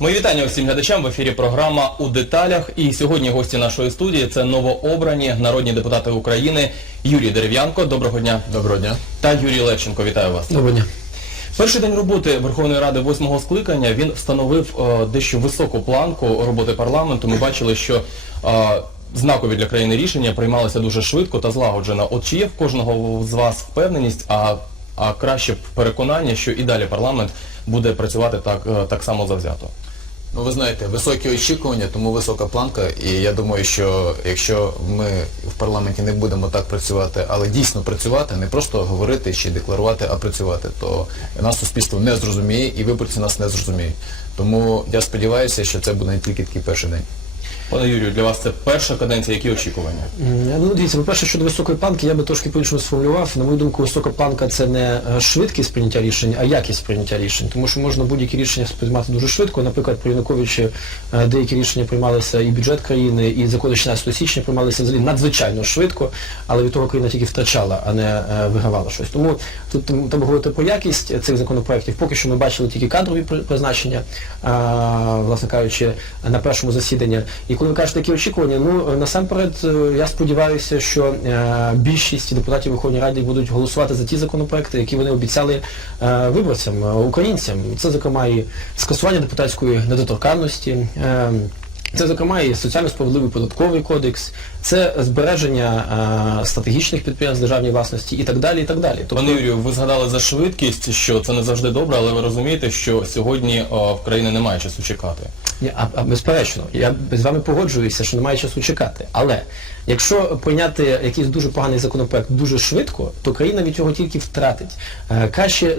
Мої вітання усім глядачам в ефірі програма у деталях. І сьогодні гості нашої студії це новообрані народні депутати України Юрій Дерев'янко. Доброго дня. Доброго дня. Та Юрій Левченко. Вітаю вас. Доброго дня. Перший день роботи Верховної Ради восьмого скликання він встановив е, дещо високу планку роботи парламенту. Ми бачили, що е, знакові для країни рішення приймалися дуже швидко та злагоджено. От чи є в кожного з вас впевненість, а, а краще б переконання, що і далі парламент буде працювати так, е, так само завзято? Ну ви знаєте, високі очікування, тому висока планка. І я думаю, що якщо ми в парламенті не будемо так працювати, але дійсно працювати, не просто говорити чи декларувати, а працювати, то нас суспільство не зрозуміє і виборці нас не зрозуміють. Тому я сподіваюся, що це буде не тільки такий перший день. Пане Юрію, для вас це перша каденція, які очікування? Ну, дивіться, по-перше, щодо високої планки, я би трошки по-іншому сформулював. На мою думку, висока планка це не е, швидкість прийняття рішень, а якість прийняття рішень. Тому що можна будь-які рішення приймати дуже швидко. Наприклад, при Януковичі е, деякі рішення приймалися і бюджет країни, і закони 16 січня приймалися взагалі надзвичайно швидко, але від того країна тільки втрачала, а не е, вигравала щось. Тому тут треба говорити про якість цих законопроєктів. Поки що ми бачили тільки кадрові призначення, власне кажучи, на першому засіданні. Коли ви кажете такі очікування, ну насамперед е, я сподіваюся, що е, більшість депутатів Верховної Ради будуть голосувати за ті законопроекти, які вони обіцяли е, виборцям, е, українцям. Це, зокрема, і скасування депутатської недоторканності. е, це, зокрема, і соціально справедливий податковий кодекс, це збереження е, стратегічних підприємств державної власності і так далі. і так далі. Тобто, Пане Юрію, ви згадали за швидкість, що це не завжди добре, але ви розумієте, що сьогодні о, в країні немає часу чекати. Ні, а, а безперечно, я з вами погоджуюся, що немає часу чекати. Але якщо прийняти якийсь дуже поганий законопроект дуже швидко, то країна від цього тільки втратить. Е, краще е,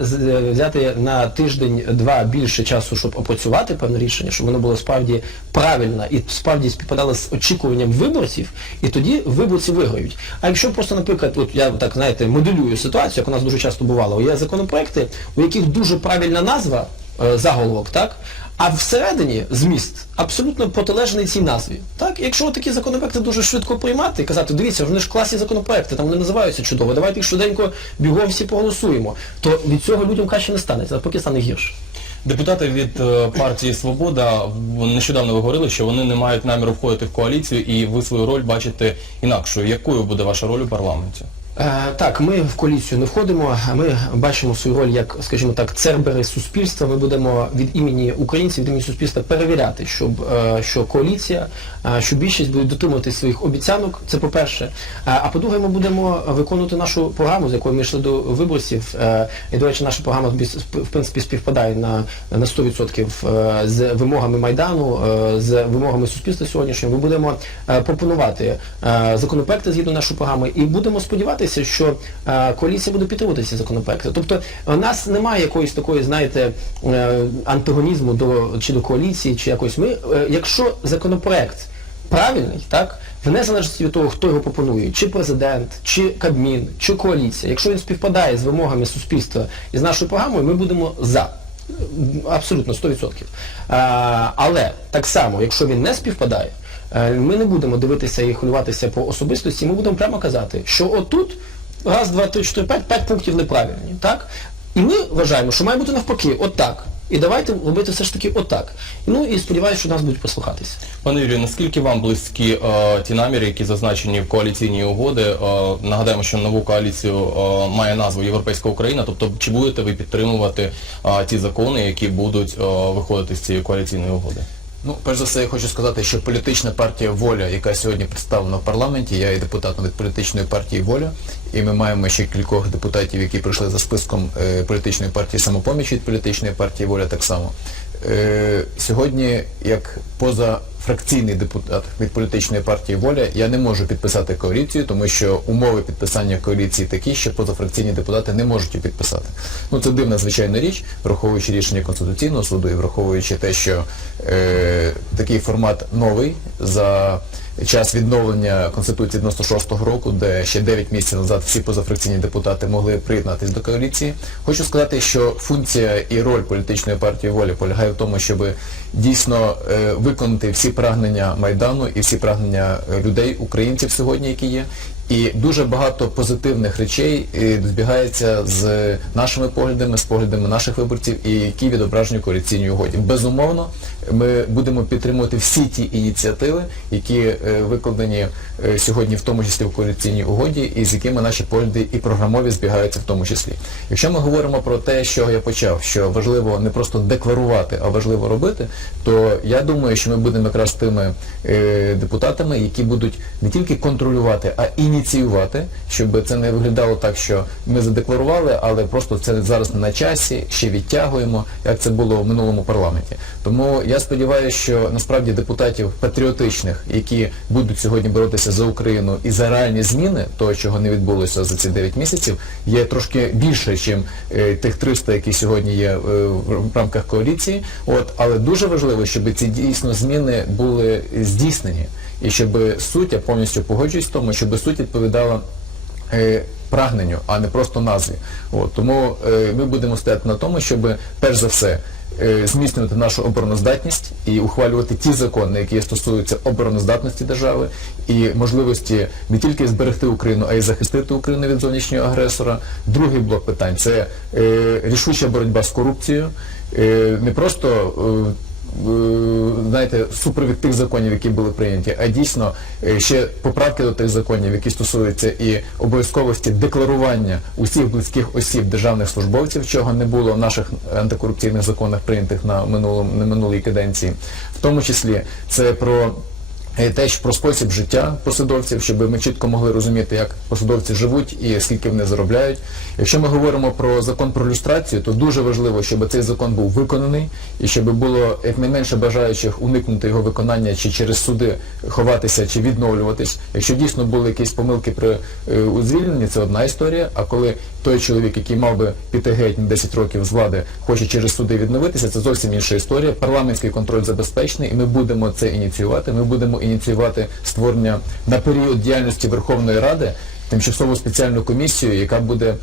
взяти на тиждень-два більше часу, щоб опрацювати певне рішення, щоб воно було справді правильно і справді співпадало з очікуванням виборців, і тоді виборці виграють. А якщо просто, наприклад, от я так знаєте, моделюю ситуацію, як у нас дуже часто бувало, є законопроекти, у яких дуже правильна назва, е, заголовок, так? А всередині зміст абсолютно протилежний цій назві. Так, якщо такі законопроекти дуже швидко приймати і казати, дивіться, вони ж класні законопроекти, там вони називаються чудово, давайте їх швиденько бігом всі проголосуємо, то від цього людям краще не станеться, а поки стане гірше. Депутати від е, партії Свобода нещодавно ви говорили, що вони не мають наміру входити в коаліцію і ви свою роль бачите інакшою. Якою буде ваша роль у парламенті? Е, так, ми в коаліцію не входимо, ми бачимо свою роль як, скажімо так, цербери суспільства. Ми будемо від імені українців, від імені суспільства перевіряти, щоб е, що коаліція, е, що більшість буде дотримуватись своїх обіцянок. Це по-перше. А по-друге, ми будемо виконувати нашу програму, з якою ми йшли до виборців. І, до речі, наша програма в принципі співпадає на, на 100% е, з вимогами Майдану, з вимогами суспільства сьогоднішнього. Ми будемо пропонувати законопроекти згідно нашої програми і будемо сподіватися, що е, коаліція буде підтримувати ці законопроекти. Тобто у нас немає якоїсь такої, знаєте, е, антагонізму до чи до коаліції, чи якось ми, е, якщо законопроект правильний, так, в незалежності від того, хто його пропонує, чи президент, чи Кабмін, чи коаліція, якщо він співпадає з вимогами суспільства і з нашою програмою, ми будемо за. Абсолютно 100%. А, але так само, якщо він не співпадає, е, ми не будемо дивитися і хвилюватися по особистості, ми будемо прямо казати, що отут раз, два, три, чотири, п'ять, п'ять пунктів неправильні. Так? І ми вважаємо, що має бути навпаки, отак. І давайте робити все ж таки отак. Ну і сподіваюся, що нас будуть послухатися. Пане Юрію, наскільки вам близькі е, ті наміри, які зазначені в коаліційній угоди? Е, нагадаємо, що нову коаліцію е, має назву Європейська Україна. Тобто, чи будете ви підтримувати е, ті закони, які будуть е, виходити з цієї коаліційної угоди? Ну, перш за все, я хочу сказати, що політична партія Воля, яка сьогодні представлена в парламенті, я є депутатом від політичної партії Воля, і ми маємо ще кількох депутатів, які прийшли за списком е, політичної партії самопоміч від політичної партії Воля так само. Е, сьогодні, як позафракційний депутат від політичної партії Воля, я не можу підписати коаліцію, тому що умови підписання коаліції такі, що позафракційні депутати не можуть її підписати. Ну це дивна звичайна річ, враховуючи рішення Конституційного суду і враховуючи те, що е, такий формат новий за час відновлення Конституції 96-го року, де ще 9 місяців назад всі позафракційні депутати могли приєднатися до коаліції. Хочу сказати, що функція і роль політичної партії волі полягає в тому, щоб дійсно е, виконати всі прагнення Майдану і всі прагнення людей, українців сьогодні, які є, І дуже багато позитивних речей е, збігається з нашими поглядами, з поглядами наших виборців, і які відображені коаліційній угоді. Безумовно, ми будемо підтримувати всі ті ініціативи, які е, викладені е, сьогодні, в тому числі в коаліційній угоді, і з якими наші погляди і програмові збігаються в тому числі. Якщо ми говоримо про те, що я почав, що важливо не просто декларувати, а важливо робити, то я думаю, що ми будемо якраз тими е, депутатами, які будуть не тільки контролювати, а ініціювати, щоб це не виглядало так, що ми задекларували, але просто це зараз не на часі, ще відтягуємо, як це було в минулому парламенті. Тому я сподіваюся, що насправді депутатів патріотичних, які будуть сьогодні боротися за Україну і за реальні зміни, того, чого не відбулося за ці 9 місяців, є трошки більше, ніж тих 300, які сьогодні є е, в рамках коаліції. От, але дуже важливо, щоб ці дійсно зміни були здійснені. І щоб суть, я повністю погоджуюсь в тому, щоб суть відповідала е, прагненню, а не просто назві. От, тому е, ми будемо стояти на тому, щоб перш за все е, зміцнювати нашу обороноздатність і ухвалювати ті закони, які стосуються обороноздатності держави і можливості не тільки зберегти Україну, а й захистити Україну від зовнішнього агресора. Другий блок питань це е, рішуча боротьба з корупцією. Е, не просто е, знаєте, супровід тих законів, які були прийняті, а дійсно е, ще поправки до тих законів, які стосуються і обов'язковості декларування усіх близьких осіб державних службовців, чого не було в наших антикорупційних законах, прийнятих на на минулій каденції. В тому числі це про теж про спосіб життя посадовців, щоб ми чітко могли розуміти, як посадовці живуть і скільки вони заробляють. Якщо ми говоримо про закон про люстрацію, то дуже важливо, щоб цей закон був виконаний і щоб було якнайменше бажаючих уникнути його виконання чи через суди ховатися чи відновлюватись. Якщо дійсно були якісь помилки при е, звільненні, це одна історія. А коли той чоловік, який мав би піти геть на 10 років з влади, хоче через суди відновитися, це зовсім інша історія. Парламентський контроль забезпечений, і ми будемо це ініціювати. Ми будемо ініціювати створення на період діяльності Верховної Ради тимчасову спеціальну комісію, яка буде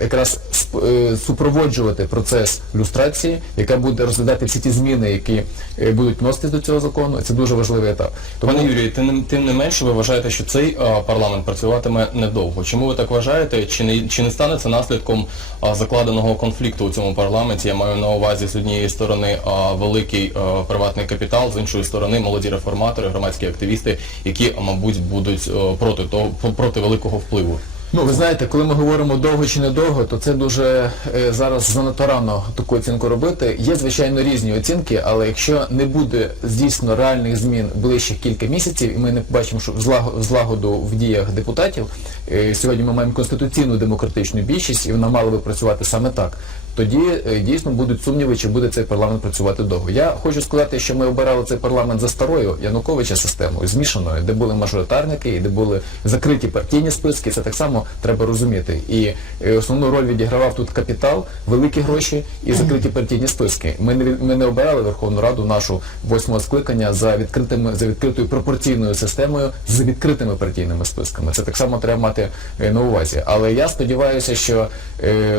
якраз е, супроводжувати процес люстрації, яка буде розглядати всі ті зміни, які е, будуть вносити до цього закону. Це дуже важливий етап. Пане Юрію, тим, не- менше ви вважаєте, що цей парламент працюватиме недовго. Чому ви так вважаєте? Чи не чи не стане це наслідком закладеного конфлікту у цьому парламенті? Я маю на увазі з однієї сторони великий приватний капітал, з іншої сторони молоді реформатори, громадські активісти, які, мабуть, будуть проти того проти великого впливу. Ну, ви знаєте, коли ми говоримо довго чи недовго, то це дуже е, зараз занадто рано таку оцінку робити. Є, звичайно, різні оцінки, але якщо не буде здійснено реальних змін ближчих кілька місяців, і ми не побачимо, що злагоду в діях депутатів, е, сьогодні ми маємо конституційну демократичну більшість, і вона мала би працювати саме так. Тоді е, дійсно будуть сумніви, чи буде цей парламент працювати довго. Я хочу сказати, що ми обирали цей парламент за старою Януковича системою, змішаною, де були мажоритарники, і де були закриті партійні списки. Це так само треба розуміти. І е, основну роль відігравав тут капітал, великі гроші і закриті партійні списки. Ми не ми не обирали Верховну Раду нашу восьмого скликання за відкритими за відкритою пропорційною системою з відкритими партійними списками. Це так само треба мати е, на увазі. Але я сподіваюся, що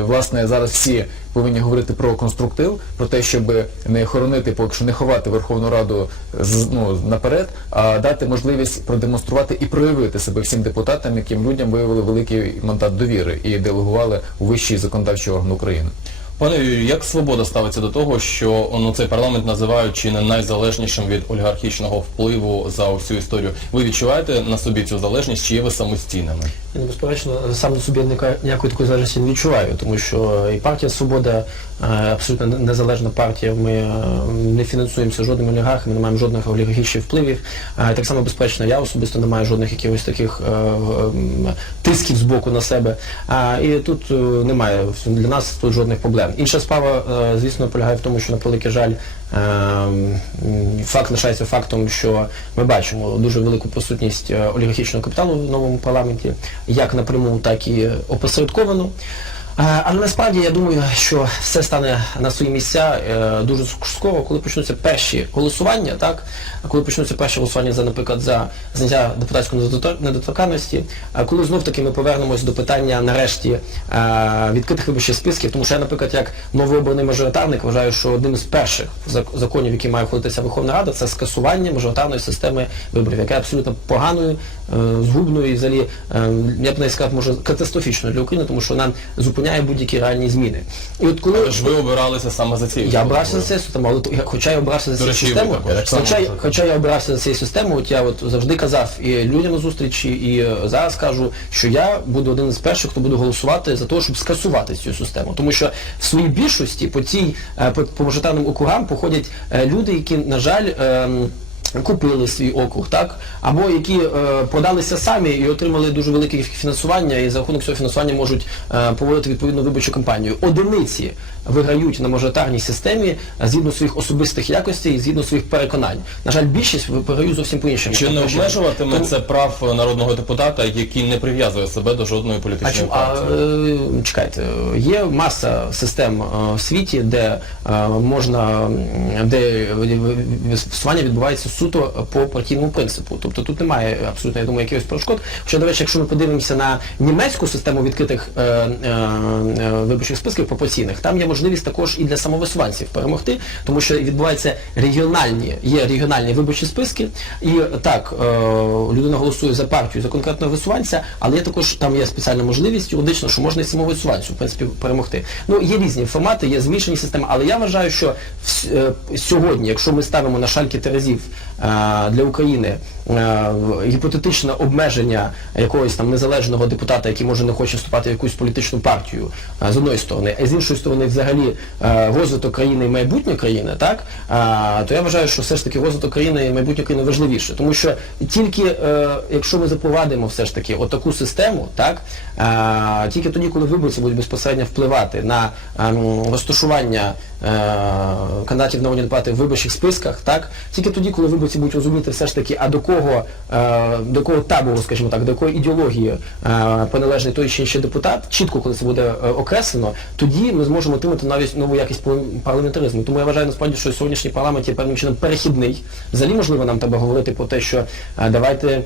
власне зараз всі повинні говорити про конструктив, про те, щоб не хоронити, поки що не ховати Верховну Раду ну, наперед, а дати можливість продемонструвати і проявити себе всім депутатам, яким людям виявили великий мандат довіри і делегували у вищий законодавчий орган України. Пане Юрію, як свобода ставиться до того, що ну цей парламент називають чи не найзалежнішим від олігархічного впливу за усю історію? Ви відчуваєте на собі цю залежність, чи є ви самостійними? Я, безперечно, сам на собі ніякої такої залежності не відчуваю, тому що і партія Свобода абсолютно незалежна партія. Ми е, не фінансуємося жодним олігархом, ми не маємо жодних олігархічних впливів. Е, Так само, безперечно, я особисто не маю жодних якихось таких е, тисків з боку на себе. І тут е, немає для нас тут жодних проблем. Інша справа, е, звісно, полягає в тому, що на превеликий жаль. е, Факт лишається фактом, що ми бачимо дуже велику присутність е, олігархічного капіталу в новому парламенті, як напряму, так і опосередковано. Е, Але насправді я думаю, що все стане на свої місця е, дуже скоро, коли почнуться перші голосування, так? Коли почнуться перші голосування за, наприклад, за зняття депутатської недотор- недоторканності, коли знов таки ми повернемось до питання нарешті е, відкритих виборчих списків, тому що я, наприклад, як новообраний мажоритарник вважаю, що одним з перших законів, які має входитися Верховна Рада, це скасування мажоритарної системи виборів, яка абсолютно поганою, згубною і взагалі, е, я б не сказав, може катастрофічною для України, тому що вона зупиняє будь-які реальні зміни. І от коли Але ж ви обиралися саме за цією я обирався за цією системою, але хоча я обирався за. Так само хоча, хоча я обирався за цією системою, от я от завжди казав і людям на зустрічі, і е, зараз кажу, що я буду один з перших, хто буде голосувати за те, щоб скасувати цю систему. Тому що в своїй більшості по цій е, по, мажоритарним округам походять е, люди, які, на жаль, ем, Купили свій округ, так або які е, продалися самі і отримали дуже велике фінансування, і за рахунок цього фінансування можуть е, проводити відповідну виборчу кампанію. Одиниці виграють на мажоритарній системі е, згідно своїх особистих якостей і згідно своїх переконань. На жаль, більшість виграють зовсім по іншим. Чи не обмежуватиме Тому- це прав народного депутата, який не прив'язує себе до жодної політичної а партії? е, чекайте, є маса систем е, в світі, де можна, де висування відбувається суто по партійному принципу. Тобто тут немає абсолютно, я думаю, якихось перешкод. Хоча, до речі, якщо ми подивимося на німецьку систему відкритих е, е, е, виборчих списків пропорційних, там є можливість також і для самовисуванців перемогти, тому що відбуваються регіональні, є регіональні виборчі списки, і так е, людина голосує за партію, за конкретного висуванця, але є також там є спеціальна можливість юридично, що можна і самовисуванцю в принципі перемогти. Ну є різні формати, є змішані системи, але я вважаю, що е, сьогодні, якщо ми ставимо на шальки терезів для України е, гіпотетичне обмеження якогось там незалежного депутата, який може не хоче вступати в якусь політичну партію е, з одної сторони, а з іншої сторони, взагалі е, розвиток країни і майбутнє країни, так е, то я вважаю, що все ж таки розвиток країни і майбутнє країни важливіше, тому що тільки е, якщо ми запровадимо все ж таки отаку систему, так е, тільки тоді, коли виборці будуть безпосередньо впливати на ем, розташування е, кандидатів народні депутати в виборчих списках, так тільки тоді, коли виборці будуть розуміти все ж таки, а до кого е, до кого табору, скажімо так, до якої ідеології е, приналежний той чи інший депутат, чітко, коли це буде е, окреслено, тоді ми зможемо отримати навіть нову якість парламентаризму. Тому я вважаю насправді, що сьогоднішній парламент є певним чином перехідний. Взагалі, можливо, нам треба говорити про те, що е, давайте е,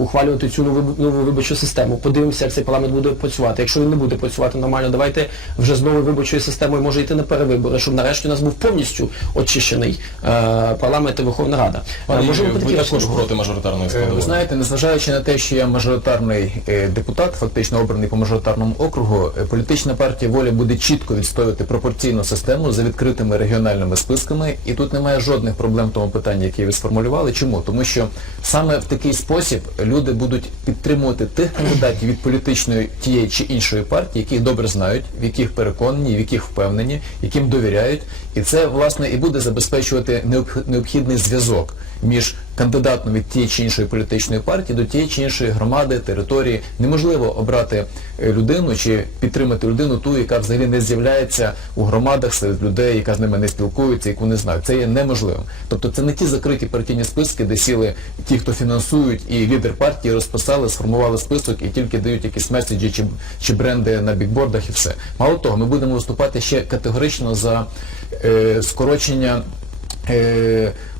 ухвалювати цю нову, нову виборчу систему. Подивимося, як цей парламент буде працювати. Якщо він не буде працювати нормально, давайте вже з новою виборчою системою може йти на перевибори, щоб нарешті у нас був повністю очищений е, парламент і Верховна Рада. Пане Е, можемо такі ви також говорити. проти мажоритарної Е, складової. Ви знаєте, незважаючи на те, що я мажоритарний е, депутат, фактично обраний по мажоритарному округу, політична партія воля буде чітко відстоювати пропорційну систему за відкритими регіональними списками, і тут немає жодних проблем в тому питанні, яке ви сформулювали. Чому? Тому що саме в такий спосіб люди будуть підтримувати тих кандидатів від політичної тієї чи іншої партії, яких добре знають, в яких переконані, в яких впевнені, яким довіряють, і це власне і буде забезпечувати необх- необхідний зв'язок між кандидатом від тієї чи іншої політичної партії до тієї чи іншої громади, території. Неможливо обрати е, людину чи підтримати людину ту, яка взагалі не з'являється у громадах серед людей, яка з ними не спілкується, яку не знають. Це є неможливим. Тобто це не ті закриті партійні списки, де сіли ті, хто фінансують, і лідер партії розписали, сформували список і тільки дають якісь меседжі чи, чи бренди на бікбордах і все. Мало того, ми будемо виступати ще категорично за е, скорочення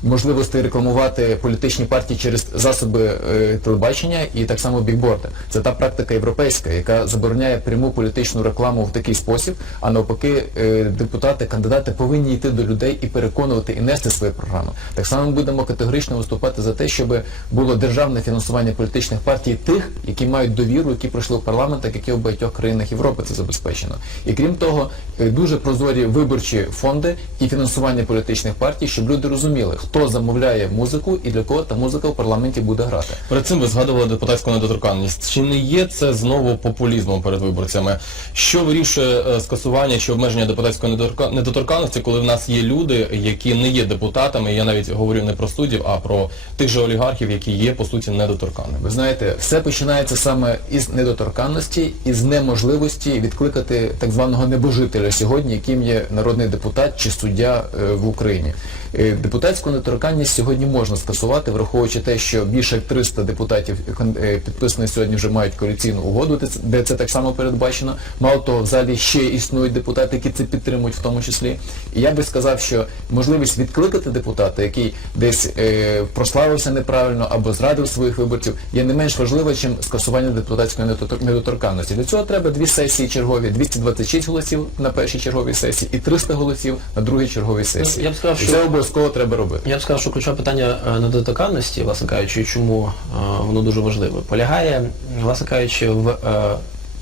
можливостей рекламувати політичні партії через засоби е, телебачення і так само бікборди. Це та практика європейська, яка забороняє пряму політичну рекламу в такий спосіб, а навпаки, е, депутати, кандидати повинні йти до людей і переконувати і нести свої програми. Так само ми будемо категорично виступати за те, щоб було державне фінансування політичних партій тих, які мають довіру, які пройшли в парламент, так як і в багатьох країнах Європи це забезпечено. І крім того, е, дуже прозорі виборчі фонди і фінансування політичних партій, щоб люди розуміли, хто замовляє музику і для кого та музика в парламенті буде грати. Перед цим ви згадували депутатську недоторканність. Чи не є це знову популізмом перед виборцями? Що вирішує е, скасування чи обмеження депутатської недоторка- недоторканності, коли в нас є люди, які не є депутатами? Я навіть говорю не про суддів, а про тих же олігархів, які є по суті недоторканними. Ви знаєте, все починається саме із недоторканності, із неможливості відкликати так званого небожителя сьогодні, яким є народний депутат чи суддя е, в Україні. Е, Депутатську недоторканність сьогодні можна скасувати, враховуючи те, що більше як 300 депутатів кон- е, підписані сьогодні вже мають коаліційну угоду, де це- так само передбачено. Мало того, в залі ще існують депутати, які це підтримують в тому числі. І я би сказав, що можливість відкликати депутата, який десь е, прославився неправильно або зрадив своїх виборців, є не менш важливо, ніж скасування депутатської недоторканності. Для цього треба дві сесії чергові, 226 голосів на першій черговій сесії і 300 голосів на другій черговій сесії. я б сказав, що- обов'язково треба робити. Я б сказав, що ключове питання е, недоторканності, власне кажучи, чому е, воно дуже важливе, полягає, власне кажучи, в е,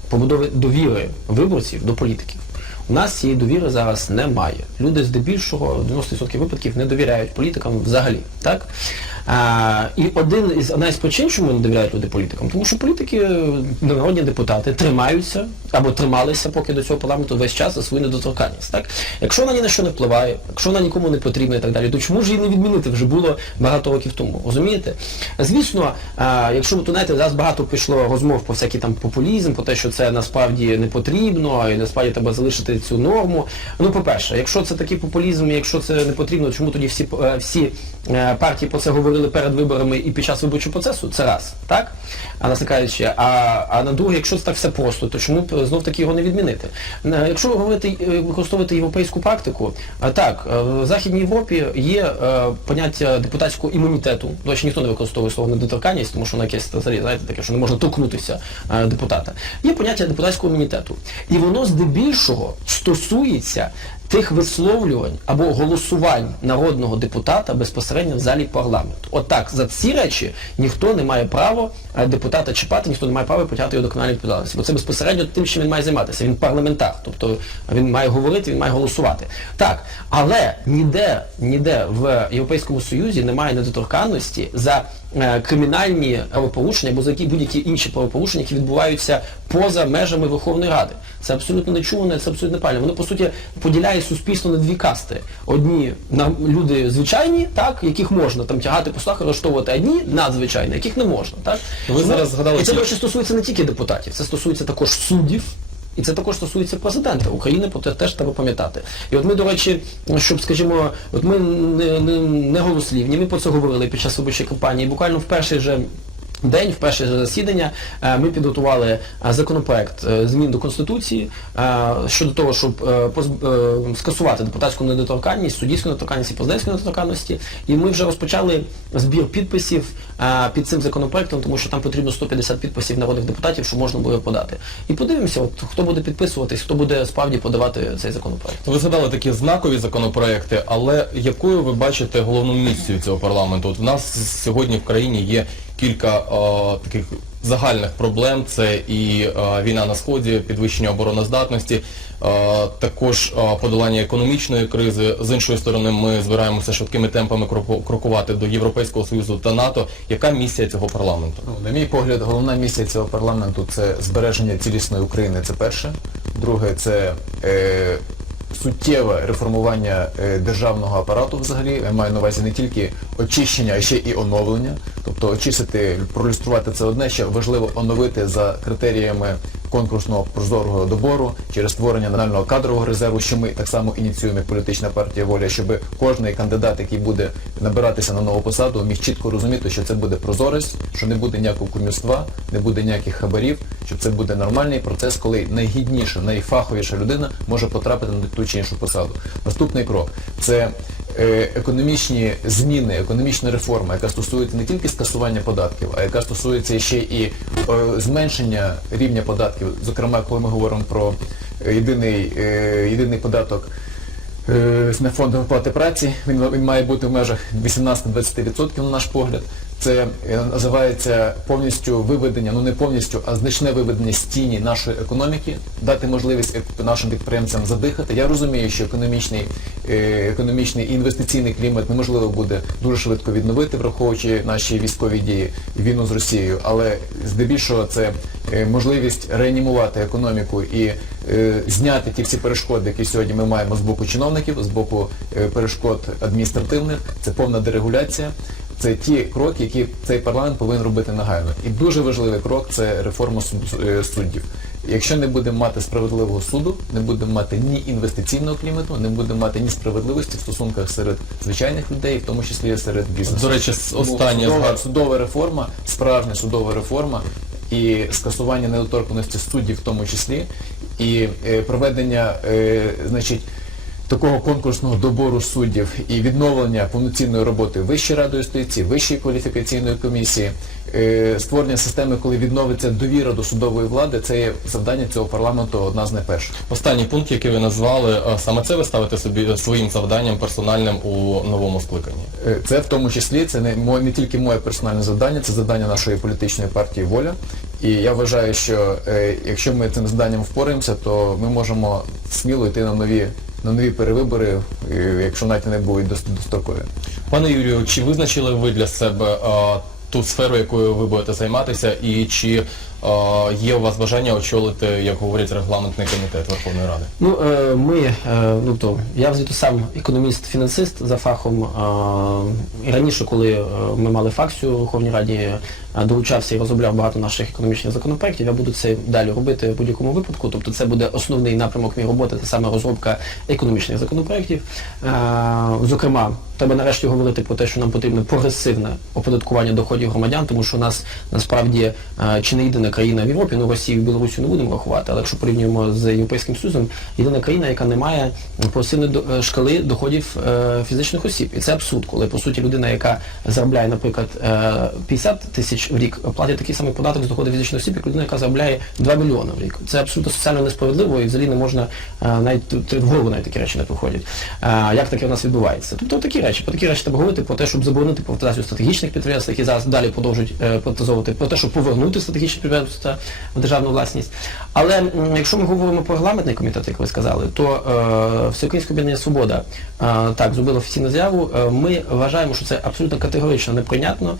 побудові довіри виборців до політиків. У нас цієї довіри зараз немає. Люди здебільшого, 90% випадків, не довіряють політикам взагалі. Так? А, і один із одна із причин, чому не довіряють люди політикам, тому що політики, е, народні депутати, тримаються або трималися поки до цього парламенту весь час за свою недоторканність. Так? Якщо вона ні на що не впливає, якщо вона нікому не потрібна і так далі, то чому ж її не відмінити вже було багато років тому? Розумієте? Звісно, а, якщо ви знаєте, зараз багато пішло розмов про всякий там популізм, про те, що це насправді не потрібно, і насправді треба залишити цю норму. Ну, по-перше, якщо це такий популізм, якщо це не потрібно, чому тоді всі, е, всі е, партії про це говорили перед виборами і під час виборчого процесу? Це раз, так? А кажучи, а, а на друге, якщо це так все просто, то чому б знов таки його не відмінити? Е, Якщо говорити, використовувати європейську практику, так, в Західній Європі є поняття депутатського імунітету. До речі, ніхто не використовує слово недоторканність, тому що воно якесь знаєте, таке, що не можна торкнутися депутата. Є поняття депутатського імунітету. І воно здебільшого стосується тих висловлювань або голосувань народного депутата безпосередньо в залі парламенту. Отак, за ці речі ніхто не має права е, депутата чіпати, ніхто не має права притягати його до кримінальної відповідальності. Бо це безпосередньо тим, чим він має займатися. Він парламентар, тобто він має говорити, він має голосувати. Так, але ніде, ніде в Європейському Союзі немає недоторканності за кримінальні правопорушення або за які будь-які інші правопорушення, які відбуваються поза межами Верховної Ради. Це абсолютно нечуване, це абсолютно неправильно. Воно по суті поділяє суспільство на дві касти. Одні на люди звичайні, так, яких можна там тягати по судах, арештовувати, одні надзвичайні, яких не можна. Так? Ви зараз згадали І це, до речі, стосується не тільки депутатів, це стосується також суддів. І це також стосується президента України, про це теж треба пам'ятати. І от ми, до речі, щоб, скажімо, от ми не, не, не голослівні, ми про це говорили під час виборчої кампанії. Буквально в перший же день, в перше засідання, е, ми підготували е, законопроект е, змін до Конституції щодо того, щоб скасувати депутатську недоторканність, суддівську недоторканність і президентську недоторканності. І ми вже розпочали збір підписів під цим законопроектом, тому що там потрібно 150 підписів народних депутатів, щоб можна було подати. І подивимося, от, хто буде підписуватись, хто буде справді подавати цей законопроект. Ви згадали такі знакові законопроекти, але якою ви бачите головну місію цього парламенту? От в нас сьогодні в країні є кілька е, таких загальних проблем. Це і е, війна на сході, підвищення обороноздатності, е, також подолання економічної кризи. З іншої сторони, ми збираємося швидкими темпами крокувати до Європейського Союзу та НАТО. Яка місія цього парламенту? Ну, на мій погляд, головна місія цього парламенту це збереження цілісної України, це перше. Друге, це е, суттєве реформування е, державного апарату взагалі. Я маю на увазі не тільки очищення, а ще і оновлення. Тобто очистити, проілюструвати це одне, ще важливо оновити за критеріями конкурсного прозорого добору через створення національного кадрового резерву, що ми так само ініціюємо як політична партія воля, щоб кожний кандидат, який буде набиратися на нову посаду, міг чітко розуміти, що це буде прозорість, що не буде ніякого кумівства, не буде ніяких хабарів, щоб це буде нормальний процес, коли найгідніша, найфаховіша людина може потрапити на ту чи іншу посаду. Наступний крок це економічні зміни, економічна реформа, яка стосується не тільки скасування податків, а яка стосується ще і е, зменшення рівня податків. Зокрема, коли ми говоримо про е, єдиний, е, єдиний податок е, на фонд оплати праці, він, він має бути в межах 18-20% на наш погляд. Це е, називається повністю виведення, ну не повністю, а значне виведення з тіні нашої економіки, дати можливість нашим підприємцям задихати. Я розумію, що економічний, е, економічний і інвестиційний клімат неможливо буде дуже швидко відновити, враховуючи наші військові дії війну з Росією, але здебільшого це е, можливість реанімувати економіку і зняти ті всі перешкоди, які сьогодні ми маємо з боку чиновників, з боку перешкод адміністративних, це повна дерегуляція. Це ті кроки, які цей парламент повинен робити негайно. І дуже важливий крок це реформа е, суддів. Якщо не будемо мати справедливого суду, не будемо мати ні інвестиційного клімату, не будемо мати ні справедливості в стосунках серед звичайних людей, в тому числі серед бізнесу. До речі, Тому судова, судова реформа, справжня судова реформа і скасування недоторканості суддів в тому числі, і е, проведення, е, значить, такого конкурсного добору суддів і відновлення повноцінної роботи Вищої ради юстиції, Вищої кваліфікаційної комісії, е, створення системи, коли відновиться довіра до судової влади, це є завдання цього парламенту одна з найперших. Останній пункт, який ви назвали, е, саме це ви ставите собі своїм завданням персональним у новому скликанні. Е, Це в тому числі це не не тільки моє персональне завдання, це завдання нашої політичної партії Воля. І я вважаю, що е, якщо ми цим завданням впораємося, то ми можемо сміло йти на нові на нові перевибори, якщо навіть не будуть дос- дострокові. Пане Юрію, чи визначили ви для себе а, ту сферу, якою ви будете займатися, і чи є у вас бажання очолити, як говорять, регламентний комітет Верховної Ради? Ну, е, ми, е, ну то, я взагалі сам економіст-фінансист за фахом. І раніше, коли е, ми мали факцію у Верховній Раді, долучався і розробляв багато наших економічних законопроєктів, я буду це далі робити в будь-якому випадку. Тобто це буде основний напрямок моєї роботи, це саме розробка економічних законопроєктів. Зокрема, треба нарешті говорити про те, що нам потрібно прогресивне оподаткування доходів громадян, тому що у нас насправді чи не єдина країна в Європі, ну Росію і Білорусі не будемо рахувати, але якщо порівнюємо з Європейським Союзом, єдина країна, яка не має прогресивної е, шкали доходів е, фізичних осіб. І це абсурд, коли по суті людина, яка заробляє, наприклад, е, 50 тисяч в рік, платить такий самий податок з доходу фізичних осіб, як людина, яка заробляє 2 мільйони в рік. Це абсолютно соціально несправедливо і взагалі не можна е, навіть в голову навіть такі речі не приходять. Е, Як таке у нас відбувається? Тобто такі речі, про такі речі треба говорити про те, щоб заборонити приватизацію стратегічних підприємств, які зараз далі продовжують е, приватизовувати, про те, щоб повернути стратегічні підприємства в державну власність. Але якщо ми говоримо про регламентний комітет, як ви сказали, то е, Всеукраїнське об'єднання Свобода е, так зробило офіційну заяву. Е, ми вважаємо, що це абсолютно категорично неприйнятно,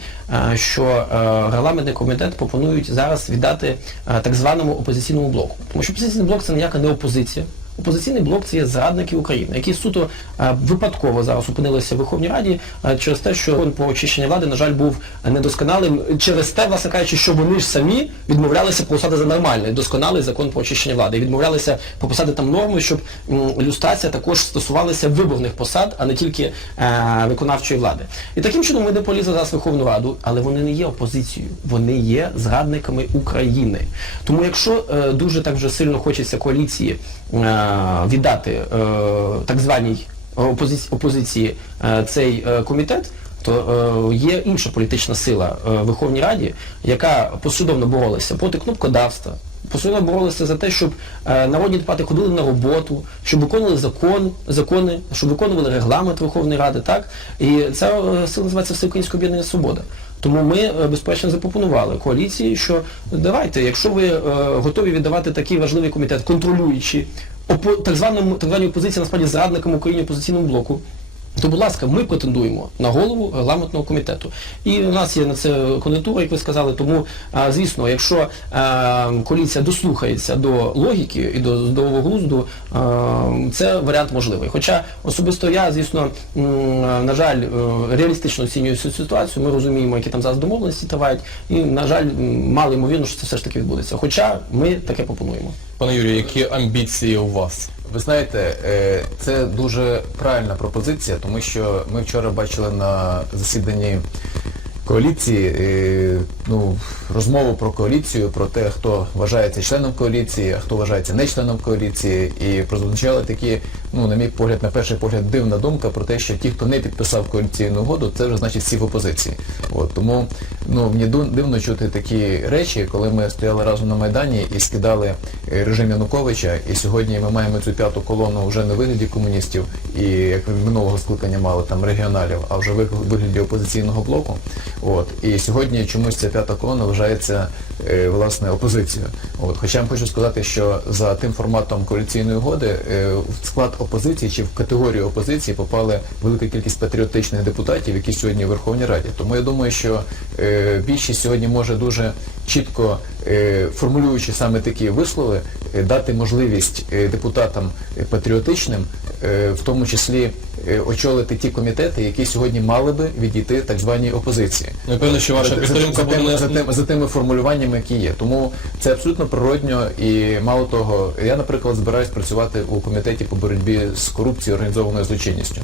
е, що е, регламентний комітет пропонують зараз віддати е, так званому опозиційному блоку. Тому що опозиційний блок це ніяка не опозиція. Опозиційний блок це є зрадники України, які суто е, випадково зараз опинилися в Верховній Раді е, через те, що закон про очищення влади, на жаль, був недосконалим через те, власне кажучи, що вони ж самі відмовлялися проголосувати за нормальний, досконалий закон про очищення влади. І відмовлялися прописати там норми, щоб люстрація також стосувалася виборних посад, а не тільки е, виконавчої влади. І таким чином вони полізли зараз Верховну Раду, але вони не є опозицією, вони є зрадниками України. Тому якщо дуже так вже сильно хочеться коаліції віддати е, так званій опозиції, е, цей е, комітет, то е, є інша політична сила е, в Верховній Раді, яка послідовно боролася проти кнопкодавства, послідовно боролися за те, щоб е, народні депутати ходили на роботу, щоб виконували закон, закони, щоб виконували регламент Верховної Ради, так? І ця е, сила називається Всеукраїнське об'єднання Свобода. Тому ми, безпечно запропонували коаліції, що давайте, якщо ви е, готові віддавати такий важливий комітет, контролюючи так звану так звані опозиції, насправді зрадникам Україні опозиційному блоку, то, будь ласка, ми претендуємо на голову регламентного комітету. І у нас є на це кон'юнктура, як ви сказали, тому, звісно, якщо а, коаліція дослухається до логіки і до здорового глузду, це варіант можливий. Хоча особисто я, звісно, на жаль, е, реалістично оцінюю цю ситуацію, ми розуміємо, які там зараз домовленості тривають, і, на жаль, мало ймовірно, що це все ж таки відбудеться. Хоча ми таке пропонуємо. Пане Юрію, які амбіції у вас? Ви знаєте, е, це дуже правильна пропозиція, тому що ми вчора бачили на засіданні коаліції е, ну, розмову про коаліцію, про те, хто вважається членом коаліції, а хто вважається не членом коаліції, і прозвучали такі, ну, на мій погляд, на перший погляд, дивна думка про те, що ті, хто не підписав коаліційну угоду, це вже значить всі в опозиції. От, тому ну, мені дивно чути такі речі, коли ми стояли разом на Майдані і скидали е, режим Януковича, і сьогодні ми маємо цю п'яту колону вже не в вигляді комуністів, і як минулого скликання мали там регіоналів, а вже в вигляді опозиційного блоку. От. І сьогодні чомусь ця п'ята колона вважається власне опозицією. От. Хоча я хочу сказати, що за тим форматом коаліційної угоди е, в склад опозиції чи в категорію опозиції попали велика кількість патріотичних депутатів, які сьогодні в Верховній Раді. Тому я думаю, що е, більшість сьогодні може дуже чітко е, формулюючи саме такі вислови, е, дати можливість е, депутатам е, патріотичним, е, в тому числі е, очолити ті комітети, які сьогодні мали би відійти так званій опозиції. Ну, певно, що ваша За- за- підтримка за, буде не... за, тими, за тими формулюваннями, які є. Тому це абсолютно природньо і мало того, я, наприклад, збираюсь працювати у комітеті по боротьбі з корупцією організованою злочинністю.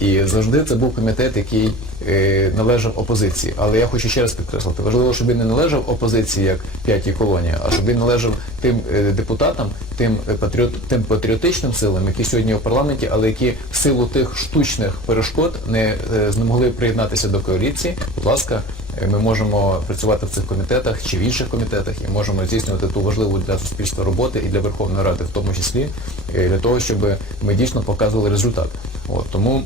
І завжди це був комітет, який е, належав опозиції. Але я хочу ще раз підкреслити, важливо, щоб він не належав опозиції як п'ятій колонії, а щоб він належав тим е, депутатам, тим, е, тим патріотичним силам, які сьогодні у парламенті, але які в силу тих штучних перешкод не змогли приєднатися до коаліції. Будь ласка, ми можемо працювати в цих комітетах чи в інших комітетах і можемо здійснювати ту важливу для суспільства роботи і для Верховної Ради в тому числі, е, для того, щоб ми дійсно показували результат. От, тому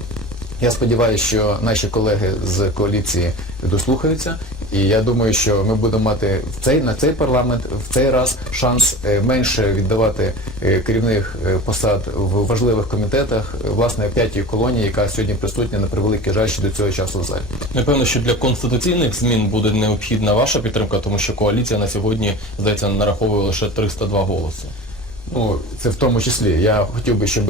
я сподіваюся, що наші колеги з коаліції дослухаються, і я думаю, що ми будемо мати в цей на цей парламент в цей раз шанс е, менше віддавати е, керівних е, посад в важливих комітетах, власне п'ятій колонії, яка сьогодні присутня на превеликий жаль ще до цього часу в залі. Напевно, що для конституційних змін буде необхідна ваша підтримка, тому що коаліція на сьогодні, здається, нараховує лише 302 голоси. Ну, це в тому числі. Я хотів би, щоб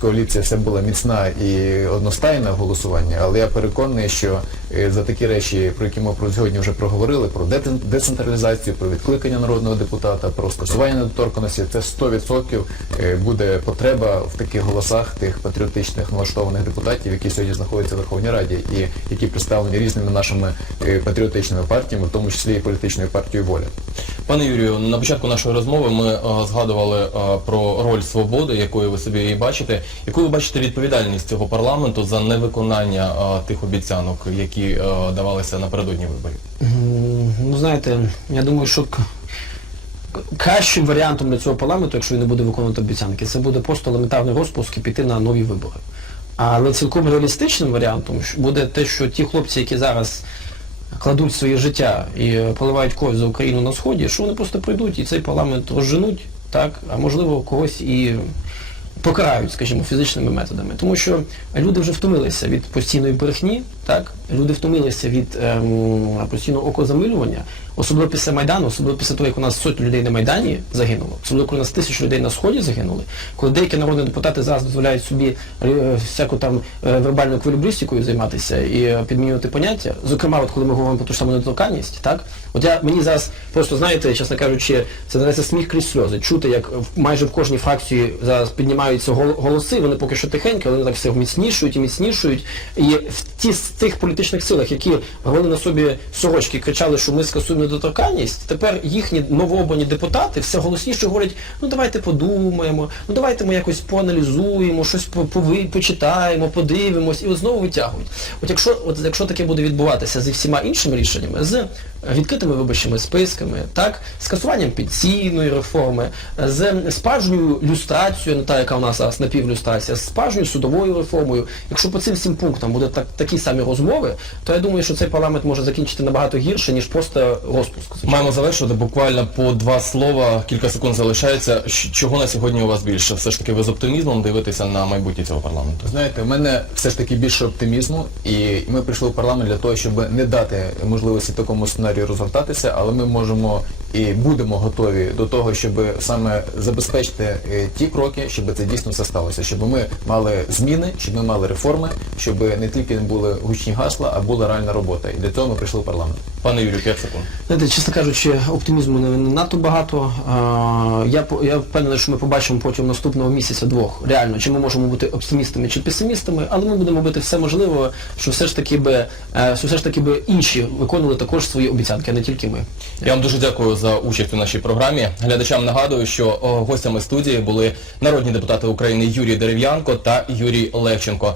коаліція все була міцна і одностайна в голосуванні, але я переконаний, що е, за такі речі, про які ми сьогодні вже проговорили, про децентралізацію, про відкликання народного депутата, про скасування недоторканості, це 100% е, буде потреба в таких голосах тих патріотичних налаштованих депутатів, які сьогодні знаходяться в Верховній Раді і які представлені різними нашими е, патріотичними партіями, в тому числі і політичною партією воля. Пане Юрію, на початку нашої розмови ми е, згадували е, про роль свободи, якою ви собі її бачите. Яку ви бачите відповідальність цього парламенту за невиконання е, тих обіцянок, які давалися напередодні виборів? Ну, знаєте, я думаю, що кращим варіантом для цього парламенту, якщо він не буде виконувати обіцянки, це буде просто елементарний розпуск і піти на нові вибори. Але цілком реалістичним варіантом буде те, що ті хлопці, які зараз кладуть своє життя і поливають когось за Україну на сході, що вони просто прийдуть і цей парламент розженуть, так, а можливо когось і покарають, скажімо, фізичними методами. Тому що люди вже втомилися від постійної брехні, так? Люди втомилися від ем, постійного окозамилювання, особливо після Майдану, особливо після того, як у нас сотні людей на Майдані загинуло, особливо коли у нас тисячі людей на Сході загинули, коли деякі народні депутати зараз дозволяють собі е, всяку там е, вербальною еквілібристикою займатися і е, підмінювати поняття. Зокрема, от коли ми говоримо про ту ж саму недоторканність, так? От я мені зараз просто знаєте, чесно кажучи, це називається сміх крізь сльози. Чути, як майже в кожній фракції зараз піднімаються голоси, вони поки що тихенько, але вони так все міцнішують і міцнішують. І в ті тих політичних силах, які рвали на собі сорочки, кричали, що ми скасуємо недоторканність, тепер їхні новообрані депутати все голосніше говорять, ну давайте подумаємо, ну давайте ми якось поаналізуємо, щось по- почитаємо, подивимось, і от знову витягують. От якщо, от якщо таке буде відбуватися зі всіма іншими рішеннями, з відкритими виборчими списками, так, скасуванням пенсійної реформи, з справжньою люстрацією, не та, яка у нас зараз напівлюстрація, з справжньою судовою реформою, якщо по цим всім пунктам будуть так, такі самі розмови, то я думаю, що цей парламент може закінчити набагато гірше, ніж просто розпуск. Маємо завершити буквально по два слова, кілька секунд залишається. Чого на сьогодні у вас більше? Все ж таки ви з оптимізмом дивитеся на майбутнє цього парламенту? Знаєте, у мене все ж таки більше оптимізму, і ми прийшли в парламент для того, щоб не дати можливості такому сценарію розгортатися, але ми можемо і будемо готові до того, щоб саме забезпечити е, ті кроки, щоб це дійсно все сталося, щоб ми мали зміни, щоб ми мали реформи, щоб не тільки не були гучні гасла, а була реальна робота. І для цього ми прийшли в парламент. Пане Юрію, 5 секунд. Знаєте, чесно кажучи, оптимізму не, не надто багато. А, я, я впевнений, що ми побачимо протягом наступного місяця-двох. Реально, чи ми можемо бути оптимістами чи песимістами, але ми будемо робити все можливе, що все ж таки би, е, що все ж таки би інші виконували також свої обіцянки, а не тільки ми. Я вам дуже дякую за участь у нашій програмі. Глядачам нагадую, що гостями студії були народні депутати України Юрій Дерев'янко та Юрій Левченко.